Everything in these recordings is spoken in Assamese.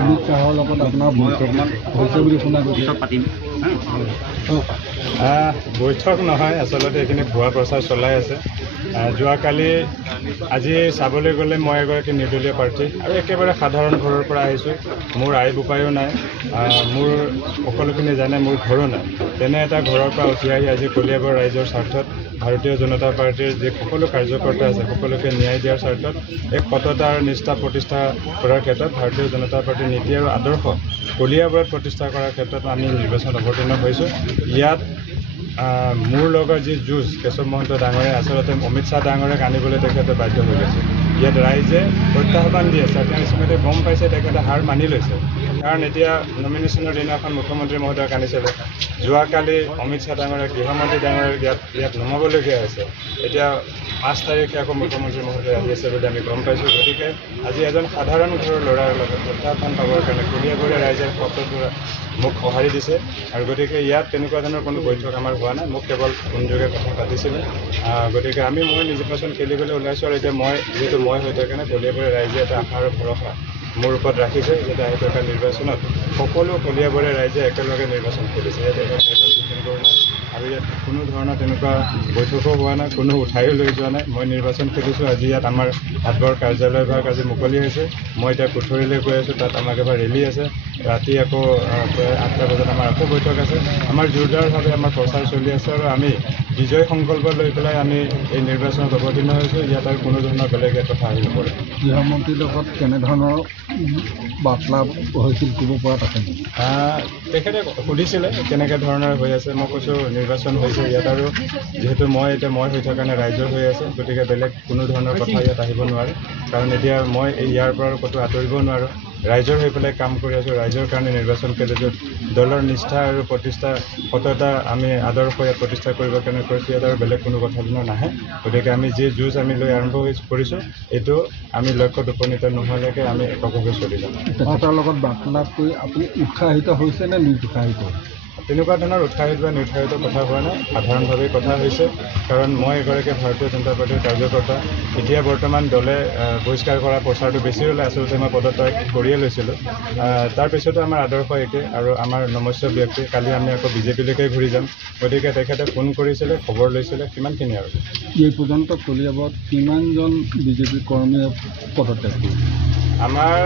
অমিত শ্বাহৰ লগত আপোনাৰ বৈঠক হৈছে বুলি শুনা গৈছে। বৈঠক নহয়, আচলতে এইখিনি ভুৱা প্ৰচাৰ চলাই আছে। যোৱাকালি আজি চাবলৈ গ'লে মই এগৰাকী নিৰ্দলীয় প্ৰাৰ্থী আৰু একেবাৰে সাধাৰণ ঘৰৰ পৰা আহিছোঁ। মোৰ আই বোপায়ো নাই, মোৰ সকলোখিনি জানে, মোৰ ঘৰো নাই। তেনে এটা ঘৰৰ পৰা উঠি আহি আজি কলিয়াবৰ ৰাইজৰ স্বাৰ্থত ভাৰতীয় জনতা পাৰ্টীৰ যি সকলো কাৰ্যকৰ্তা আছে সকলোকে ন্যায় দিয়াৰ স্বাৰ্থত এক সততা আৰু নিষ্ঠা প্ৰতিষ্ঠা কৰাৰ ক্ষেত্ৰত ভাৰতীয় জনতা পাৰ্টীৰ নীতি আৰু আদৰ্শ কলিয়াবৰত প্ৰতিষ্ঠা কৰাৰ ক্ষেত্ৰত আমি নিৰ্বাচনত অৱতীৰ্ণ হৈছোঁ। ইয়াত মোৰ লগত যি যুঁজ কেশৱ মহন্ত ডাঙৰে আচলতে অমিত শ্বাহ ডাঙৰক আনিবলৈ তেখেতে বাধ্য হৈ গৈছে। ইয়াত ৰাইজে প্ৰত্যাহ্বান দি আছে, তেওঁ ইতিমধ্যে গম পাইছে তেখেতে হাৰ মানি লৈছে। কাৰণ এতিয়া নমিনেশ্যনৰ দিনাখন মুখ্যমন্ত্ৰী মহোদয়ক আনিছিলে, যোৱাকালি অমিত শ্বাহ ডাঙৰে গৃহমন্ত্ৰী ডাঙৰে ইয়াত নমাবলগীয়া হৈছে। এতিয়া 5 তাৰিখে আকৌ মুখ্যমন্ত্ৰী মহোদয় আহি আছে বুলি আমি গম পাইছোঁ। গতিকে আজি এজন সাধাৰণ ঘৰৰ ল'ৰাৰ লগত প্ৰত্যাহ্বান পাবৰ কাৰণে কলিয়াবৰীয়া ৰাইজে শব্দটো মোক সঁহাৰি দিছে। আৰু গতিকে ইয়াত তেনেকুৱা ধৰণৰ কোনো বৈঠক আমাৰ হোৱা নাই, মোক কেৱল ফোনযোগে কথা পাতিছিলে। গতিকে মই নিৰ্বাচন খেলিবলৈ ওলাইছোঁ। আৰু এতিয়া যিহেতু মই হৈ থাকে কাৰণে কলিয়াবৰীয়া ৰাইজে এটা আশা আৰু ভৰসা মোৰ ওপৰত ৰাখিছে, যাতে আহি থকা নিৰ্বাচনত সকলো কলিয়াবৰীয়া ৰাইজে একেলগে নিৰ্বাচন খেলিছে। ইয়াত আৰু ইয়াত কোনো ধৰণৰ তেনেকুৱা বৈঠকো হোৱা নাই, কোনো উঠাইও লৈ যোৱা নাই। মই নিৰ্বাচন খেলিছোঁ। আজি ইয়াত আমাৰ হাটবৰ কাৰ্যালয় ভাগ আজি মুকলি হৈছে। মই এতিয়া কুঠৰীলৈ গৈ আছোঁ, তাত আমাৰ এবাৰ ৰেলী আছে। ৰাতি আকৌ প্ৰায় 8টা বজাত আমাৰ আকৌ বৈঠক আছে। আমাৰ জোৰদাৰভাৱে আমাৰ প্ৰচাৰ চলি আছে আৰু আমি বিজয় সংকল্প লৈ পেলাই আমি এই নিৰ্বাচনত অৱতীৰ্ণ হৈছোঁ। ইয়াত আৰু কোনো ধৰণৰ বেলেগ কথা আহি নপৰে। গৃহমন্ত্ৰীৰ লগত কেনেধৰণৰ বাৰ্তালাপ হৈছিল ক'ব পৰাত আছে? তেখেতে সুধিছিলে কেনেকৈ ধৰণৰ হৈ আছে। মই কৈছোঁ নিৰ্বাচন হৈছে ইয়াত, আৰু যিহেতু মই হৈ থকা কাৰণে ৰাইজৰ হৈ আছে, গতিকে বেলেগ কোনো ধৰণৰ কথা ইয়াত আহিব নোৱাৰে। কাৰণ এতিয়া মই ইয়াৰ পৰা ক'তো আঁতৰিব নোৱাৰোঁ। ৰাইজৰ হৈ পেলাই কাম কৰি আছোঁ, ৰাইজৰ কাৰণে নিৰ্বাচন খেলিছোঁ। দলৰ নিষ্ঠা আৰু প্ৰতিষ্ঠা সততা আমি আদৰ্শ ইয়াত প্ৰতিষ্ঠা কৰিবৰ কাৰণে কৰিছোঁ। ইয়াত আৰু বেলেগ কোনো কথা নাহে। গতিকে আমি যি যুঁজ আমি লৈ আৰম্ভ কৰিছোঁ, এইটো আমি লক্ষ্যত উপনীত নোহোৱালৈকে আমি এককভাৱে চলি যাম। তেখেতৰ লগত বাৰ্তালাপ কৰি আপুনি উৎসাহিত হৈছে নে নিৰুৎসাহিত? তেনেকুৱা ধৰণৰ উৎসাহিত বা নিৰুৎসাহিত কথা হোৱা নাই, সাধাৰণভাৱেই কথা হৈছে। কাৰণ মই এগৰাকী ভাৰতীয় জনতা পাৰ্টীৰ কাৰ্যকৰ্তা। এতিয়া বৰ্তমান দলে বহিষ্কাৰ কৰা প্ৰচাৰটো বেছি হ'লে আচলতে মই পদত্যাগ কৰিয়ে লৈছিলোঁ। তাৰপিছতো আমাৰ আদৰ্শ একে আৰু আমাৰ নমস্য ব্যক্তি। কালি আমি আকৌ বিজেপিলৈকে ঘূৰি যাম। গতিকে তেখেতে ফোন কৰিছিলে, খবৰ লৈছিলে, সিমানখিনি আৰু। এই পৰ্যন্ত কলিয়াবৰত কিমানজন বিজেপি কৰ্মীয়ে পদত্যাগ কৰিছে? আমাৰ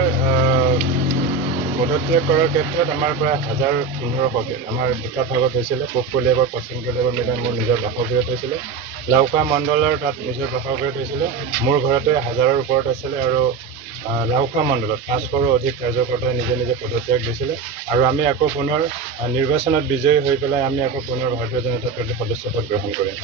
পদত্যাগ কৰাৰ ক্ষেত্ৰত আমাৰ প্ৰায় 1500কে আমাৰ দুটা ভাগত হৈছিলে। পূব কলিয়াবৰ, পশ্চিম কলিয়াবৰ মিলাই মোৰ নিজৰ বাসগৃহত হৈছিলে। লাউখোৱা মণ্ডলৰ তাত নিজৰ বাসগৃহত হৈছিলে। মোৰ ঘৰতে 1000ৰ ওপৰত আছিলে। আৰু লাউখোৱা মণ্ডলত 500ৰো অধিক কাৰ্যকৰ্তাই নিজে নিজে পদত্যাগ দিছিলে। আৰু আমি আকৌ পুনৰ নিৰ্বাচনত বিজয়ী হৈ পেলাই আমি আকৌ পুনৰ ভাৰতীয় জনতা পাৰ্টীৰ সদস্যপদ গ্ৰহণ কৰিম।